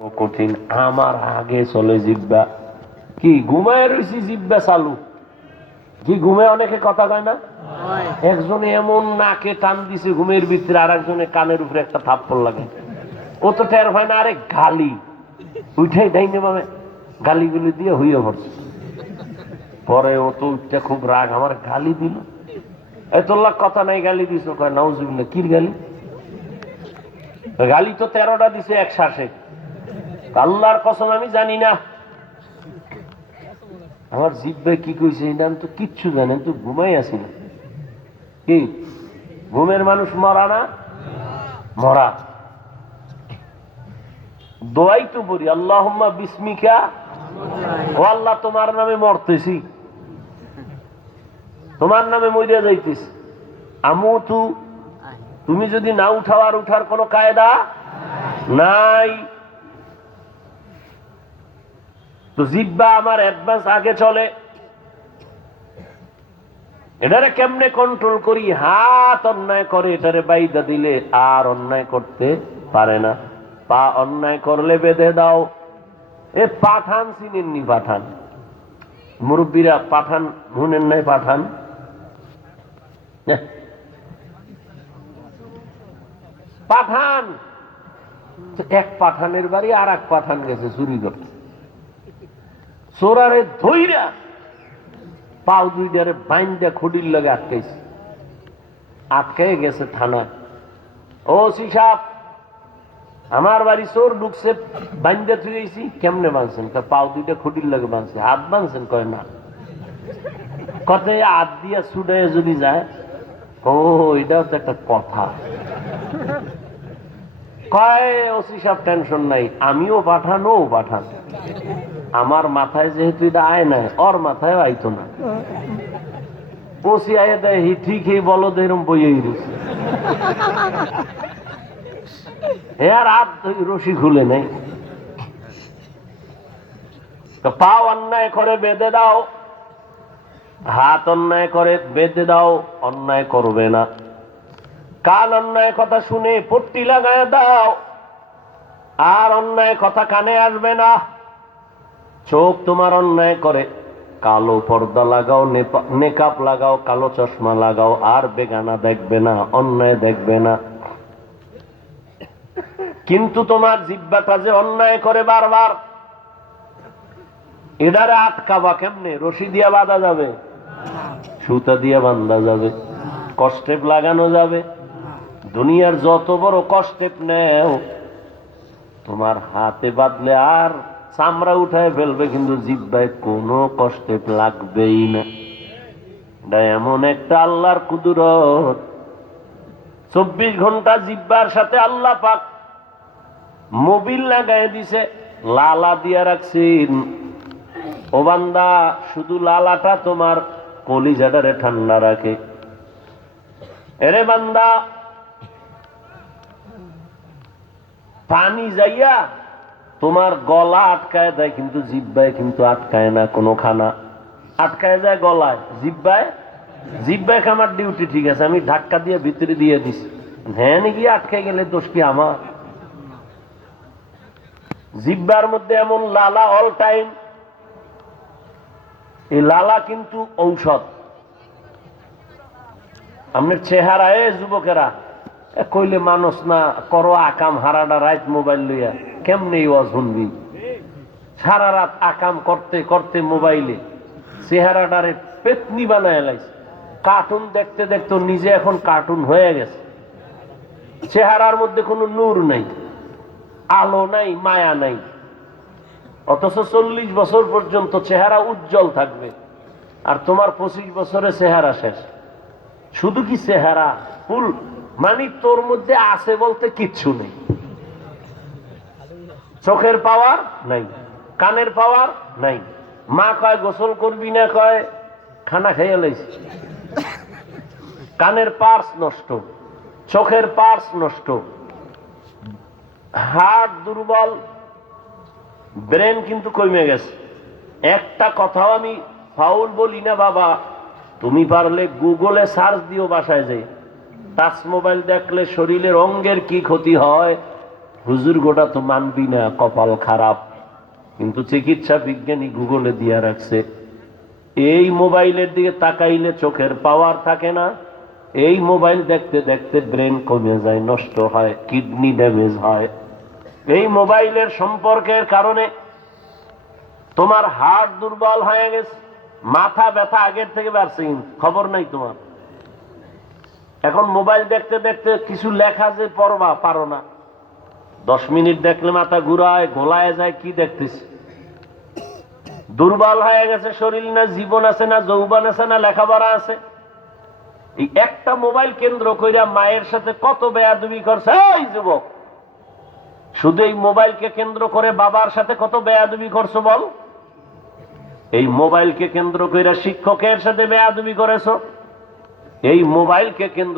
কঠিন। আমার আগে চলে জিব্বা। কি ঘুমায় রয়েছি জিব্বা চালু? কি ঘুমে অনেকে কথা কয় না? একজনে এমন নাকে টান দিছে ঘুমের ভিতরে আর একজনে কানের উপরে একটা থাপ্পড় লাগে। ও তো টের হয় না আরে গালি। উঠাই ডাইনে ভাবে গালিগুলি দিয়ে হইয়া পড়ছে। পরে ও তো উঠতে খুব রাগ আমার গালি দিল। এ তোল্লা কথা নাই গালি দিস কয় নাউজুবিল্লাহ কির গালি? গালি তো তেরোটা দিছে এক শ্বাসে। আল্লাহর কসম আমি জানি না। আমার জিব্বে কি কইছে এটা আমি তো কিচ্ছু জানি তো ঘুমাই আছি না। কি? ঘুমের মানুষ মরা না? মরা। দোয়াই তো বলি আল্লাহ বিস্মিকা। ও আল্লাহ, তোমার নামে মরতেছি। তোমার নামে মরিয়া যাইতেছি। আমু তু, তুমি যদি না উঠাও আর উঠার কোনো কায়দা নাই। তো জিব্বা আমার অ্যাডভান্স আগে চলে। এটারে কেমনে কন্ট্রোল করি? হাত অন্যায় করে, এটারে বাইদা দিলে আর অন্যায় করতে পারে না। পা অন্যায় করলে বেঁধে দাও। এ পাঠান চিনেননি পাঠান। মুরব্বীরা পাঠান, শুনেন নাই পাঠান। পাঠান! এক পাঠানের বাড়ি আর এক পাঠান গেছে, চুরি করতে। চোরারে ধইরা পাও দুইটারে বাইন্দা খুঁটির লগে আটকাইছে। আটকে গেছে থানায়। ও সিসাব আমার বাড়ি চোর ঢুকছে, বাইন্দা থুয়েছি কেমনে বাঁধছেন? কয় পাও দুইটা খুঁটির লগে বাঁধছে, হাত বাঁধছেন কয় না? কত হাত দিয়া ছুটে যদি যায়, ও, এটাও তো একটা কথা। কয়, ওসি সব টেনশন নাই, আমিও পাঠান পাঠান। আমার মাথায় যেহেতু এটা আয় নাই, ওর মাথায় আইতো না। ওসি আয় দেয়, হি ঠিক এই বলো এরম বইয়েই রয়েছে। এ আর রশি খুলে নেই। পাও অন্যায় করে বেঁধে দাও, হাত অন্যায় করে বেঁধে দাও, অন্যায় করবে না। কান অন্যায় কথা শুনে পট্টি লাগায় দাও, আর অন্যায় কথা কানে আসবে না। চোখ তোমার অন্যায় করে। কালো পর্দা লাগাও নেকাপ লাগাও, কালো চশমা লাগাও, আর বেগানা দেখবে না, অন্যায় দেখবে না। কিন্তু তোমার জিব্বাটা যে অন্যায় করে বারবার, এটারে আটকাবা কেমনে? রশি দিয়া বাঁধা যাবে, সুতা দিয়ে বান্ধা যাবে কষ্টেপ লাগানো যাবে। দুনিয়ার যত বড় কষ্টেপ নেও, তোমার হাতে বাঁধলে আর চামড়া উঠায় ফেলবে, কিন্তু জিব্বায় কোনো কষ্টেপ লাগবেই না। এমন একটা আল্লাহর কুদুরত। চব্বিশ ঘণ্টা জিব্বার সাথে আল্লাহ পাক মোবিল লাগাই দিছে, লালা দিয়া রাখছেন ও বান্দা, শুধু লালাটা তোমার কলিজাটারে ঠান্ডা রাখে। এরে বান্দা, পানি যাইয়া তোমার গলা আটকায় দেয় কিন্তু জিব্বায় কিন্তু আটকায় না কোনো খানা আটকায় যায় গলায়। জিব্বায়? জিব্বায় আমার ডিউটি ঠিক আছে? আমি ধাক্কা দিয়ে ভিতরে দিয়ে দিছি। হ্যাঁ গিয়ে আটকে গেলে দোষ কি আমার? জিব্বার মধ্যে এমন লালা অল টাইম এই লালা কিন্তু ঔষধ। আপনার চেহারা এ যুবকেরা। কইলে মানুষ না, করো আকাম, হারাডা, রাইত মোবাইল লইয়া। কেমনে ওয়াজ শুনবি? সারা রাত আকাম করতে করতে মোবাইলে চেহারাটারে পেতনি বানায় লাইছে। কার্টুন দেখতে দেখতে নিজে এখন কার্টুন হয়ে গেছে। চেহারার মধ্যে কোনো নূর নাই, আলো নাই, মায়া নাই। অথচ চল্লিশ বছর পর্যন্ত চেহারা উজ্জ্বল থাকবে আর তোমার পঁচিশ বছরে চেহারা শেষ। শুধু কি চেহারা, ফুল? মানে তোর মধ্যে আছে বলতে কিচ্ছু নেই। চোখের পাওয়ার নাই, কানের পাওয়ার নাই। মা কয়, গোসল করবি না কয়, খানা খাইয়ে লাইছি কানের পার্স নষ্ট, চোখের পার্স নষ্ট। হার্ট দুর্বল, ব্রেন কিন্তু কমে গেছে। একটা কথাও আমি ফাউল বলি না বাবা, তুমি পারলে গুগলে সার্চ দিও বাসায় যাই টাচ মোবাইল দেখলে শরীরের অঙ্গের কি ক্ষতি হয় হুজুর গোটা তো মানবি না, কপাল খারাপ। কিন্তু চিকিৎসা বিজ্ঞানী গুগলে দিয়া রাখছে, এই মোবাইলের দিকে তাকাইলে চোখের পাওয়ার থাকে না, এই মোবাইল দেখতে দেখতে ব্রেন কমে যায়, নষ্ট হয়, কিডনি ড্যামেজ হয়। এই মোবাইলের সম্পর্কের কারণে তোমার হার্ট দুর্বল হয়ে গেছে, মাথা ব্যথা আগের থেকে বাড়ছে, খবর নাই তোমার। এখন মোবাইল দেখতে দেখতে কিছু লেখা যে পড়বা, পারো না। দশ মিনিট দেখলে মাথা ঘুরায় গোলায় যায়, কি দেখতেছি? দুর্বল হয়ে গেছে শরীর, না জীবন আছে, না যৌবন আছে, না লেখাপড়া আছে। এই একটা মোবাইল কেন্দ্র কইরা মায়ের সাথে কত বেয়াদবি করছে, এই যুবক! শুধু এই মোবাইলকে কেন্দ্র করে বাবার সাথে কত বেয়াদবি করছ বল? এই মোবাইলকে কেন্দ্র কইরা শিক্ষকের সাথে বেয়াদবি করেছ? এই মোবাইলকে কেন্দ্র